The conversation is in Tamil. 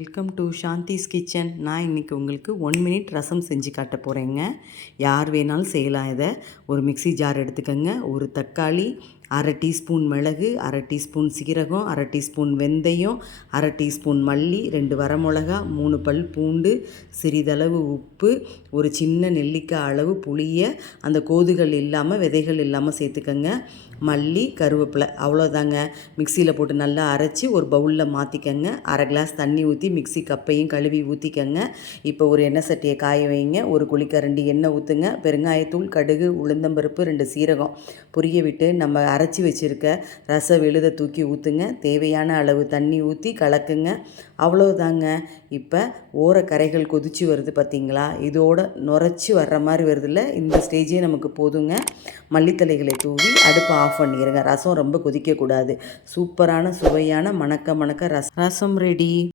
Welcome to Shanthi's kitchen. நான் இன்றைக்கி உங்களுக்கு 1 மினிட் ரசம் செஞ்சு காட்ட போகிறேங்க. யார் வேணாலும் செய்யலாம். இதை ஒரு மிக்ஸி ஜார் எடுத்துக்கோங்க. ஒரு தக்காளி, அரை டீஸ்பூன் மிளகு, அரை டீஸ்பூன் சீரகம், அரை டீஸ்பூன் வெந்தயம், அரை டீஸ்பூன் மல்லி, 2 வரமிளகா, 3 பல் பூண்டு, சிறிதளவு உப்பு, ஒரு சின்ன நெல்லிக்காய் அளவு புளியை அந்த கோதுகள் இல்லாமல் விதைகள் இல்லாமல் சேர்த்துக்கோங்க. மல்லி, கருவேப்பிலை, அவ்வளோதாங்க. மிக்சியில் போட்டு நல்லா அரைச்சி ஒரு பவுலில் மாற்றிக்கங்க. அரை கிளாஸ் தண்ணி ஊற்றி மிக்ஸி கப்பையும் கழுவி ஊற்றிக்கங்க. இப்போ ஒரு எண்ணெய் சட்டியை காய வைங்க. ஒரு குழிக்கரண்டி எண்ணெய் ஊற்றுங்க. பெருங்காயத்தூள், கடுகு, உளுந்தம்பருப்பு, 2 சீரகம் பொரிய விட்டு நம்ம அரைச்சி வச்சுருக்க ரச விழுதை தூக்கி ஊற்றுங்க. தேவையான அளவு தண்ணி ஊற்றி கலக்குங்க. அவ்வளோதாங்க. இப்போ ஓரக்கரைகள் கொதிச்சு வருது பார்த்திங்களா? இதோட நுரைச்சி வர்ற மாதிரி வருதில்ல, இந்த ஸ்டேஜே நமக்கு போதுங்க. மல்லித்தலைகளை தூவி அடுப்பை ஆஃப் பண்ணிடுங்க. ரசம் ரொம்ப கொதிக்கக்கூடாது. சூப்பரான சுவையான மணக்க ரசம் ரெடி.